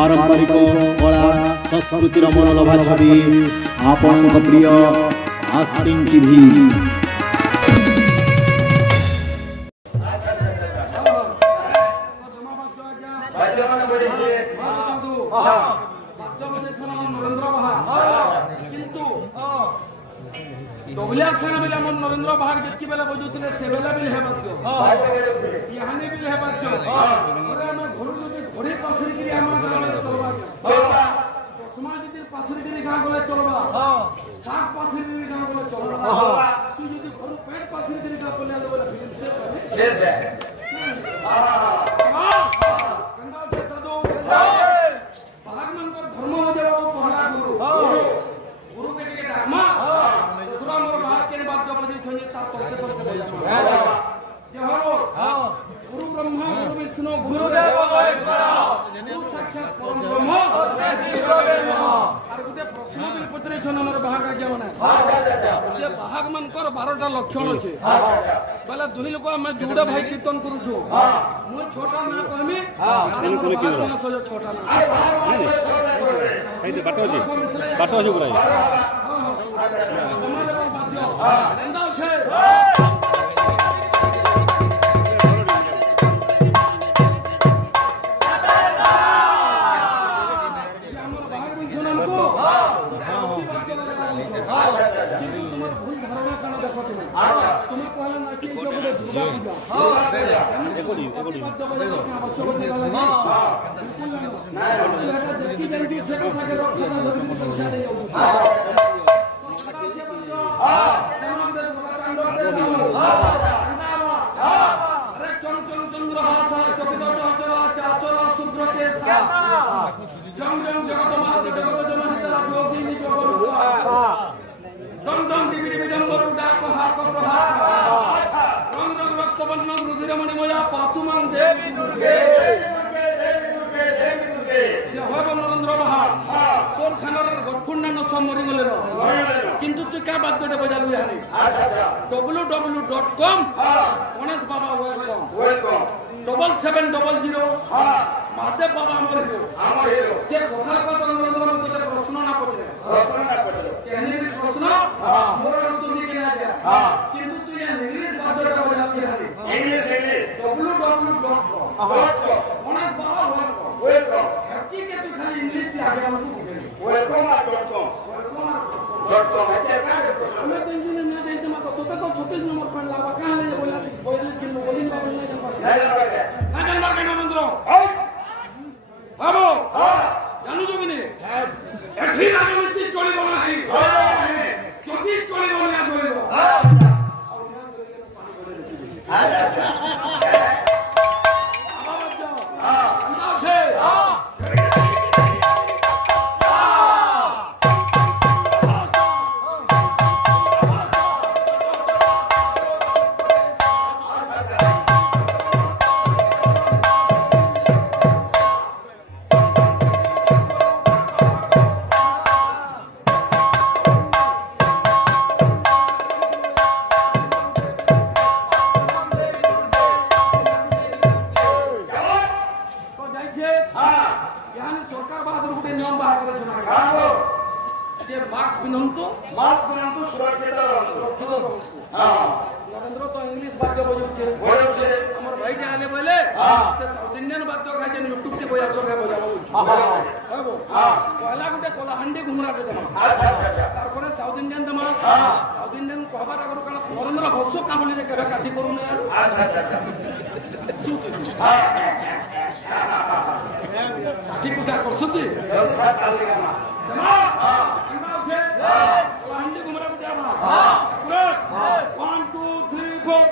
पारंपरिक कला संस्कृतिर मनोलोभा छवि आपणक प्रिय आस्तीन टीवी। नरेंद्र भाग जितकी बेला बजुले से बेला बिल है बात यहानी बिल है बात अरे हम घर जो घरे पासरी के हम चलबा चश्मा जदी पासरी के गां गले चलबा साग पासरी के गां गले चलबा तू जदी घर पेट पासरी के गां बोले बोले फिल्म से से कंडा से सदो भाग मन पर धर्म हो जाओ पहला गुरु के धर्म दूसरा मोर बात के बात जो बजे छने ता तोके जय हो गुरु ब्रह्मा गुरु विष्णु गुरुदेव महेश्वर गुरु साक्षात परम ब्रह्म तस्मै श्री गुरवे नमः। आर गुटे प्रश्न भी पत्रे छन हमर भाग आज्ञा माने जे भाग मन कर 12टा लक्षण अछि बोले दुही लोक हम जुड़ा भाई कीर्तन करू छु मु छोटा ना कहमी हां छोटा ना खाइते बाटो जी गुराई किंतु तू क्या बात करते बजा लुया नहीं www.com गणेश बाबा वेलकम 7700 महादेव बाबा हमर हीरो जे सखा पत नरेंद्र मोदी प्रश्न ना पचरे कहने भी प्रश्न मोर तू नहीं के ना गया किंतु तू ये इंग्लिश बात करते बजा लुया नहीं इंग्लिश www.com गणेश बाबा वेलकम हटी के तू खाली इंग्लिश से आगे हमको वेलकम .com है क्या प्रश्न मैं टेंशन ना दे तुम तो 36 नंबर पर लावा कहां ले बोला बोले कि बोलिन बाबू नहीं जान पाए नरेंद्र बाबू जानू जो कि नहीं एठी ना मिस्त्री चोली बना है चोटी चोली बना बोलो नरेंद्र तो इंग्लिश बात बजे हमर भाई के आले बोले से साउथ इंडियन बात का जे यूट्यूब पे बजा सके बजाबो हां पहला गुटे कोलाहंडी घुमरा के तार पर साउथ इंडियन दमा साउथ इंडियन कहबार अगर कला नरेंद्र हसो का बोली के काठी करू ना यार काठी कुटा करसुती कोलाहंडी घुमरा बजाबा 1 2 3 4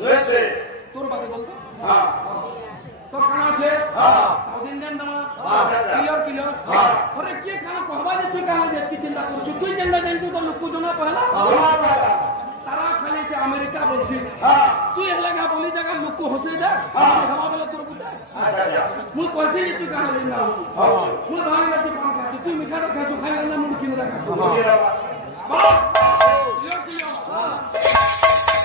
Let's see. पहला जमा पहला तारा खाली से अमेरिका बोलसी हां तू ये लगा बोली जगह लोग को हंसे दे हवा वाला तोर बुता अच्छा अच्छा मु कैसे तू कहां ले ना हां मु भाग के पान खाती तू मीठा रखा जो खाई ना मुड़ की रखा मुझे बाबा जो किया हां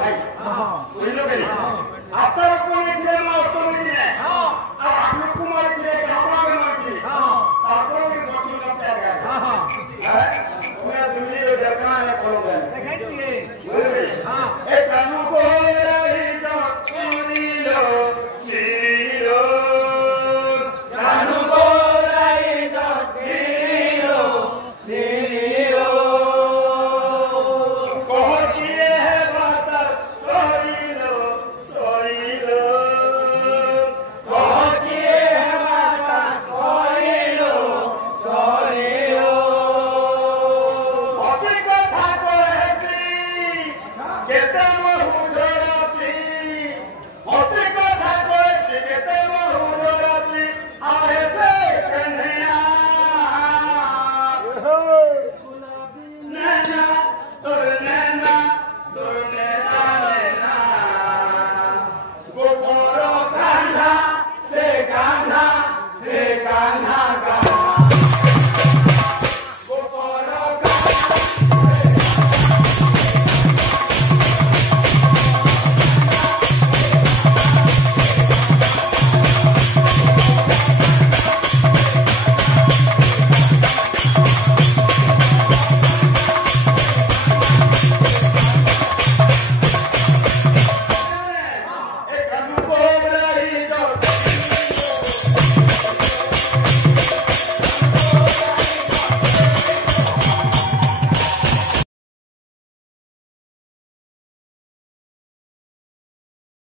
भाई बुझल के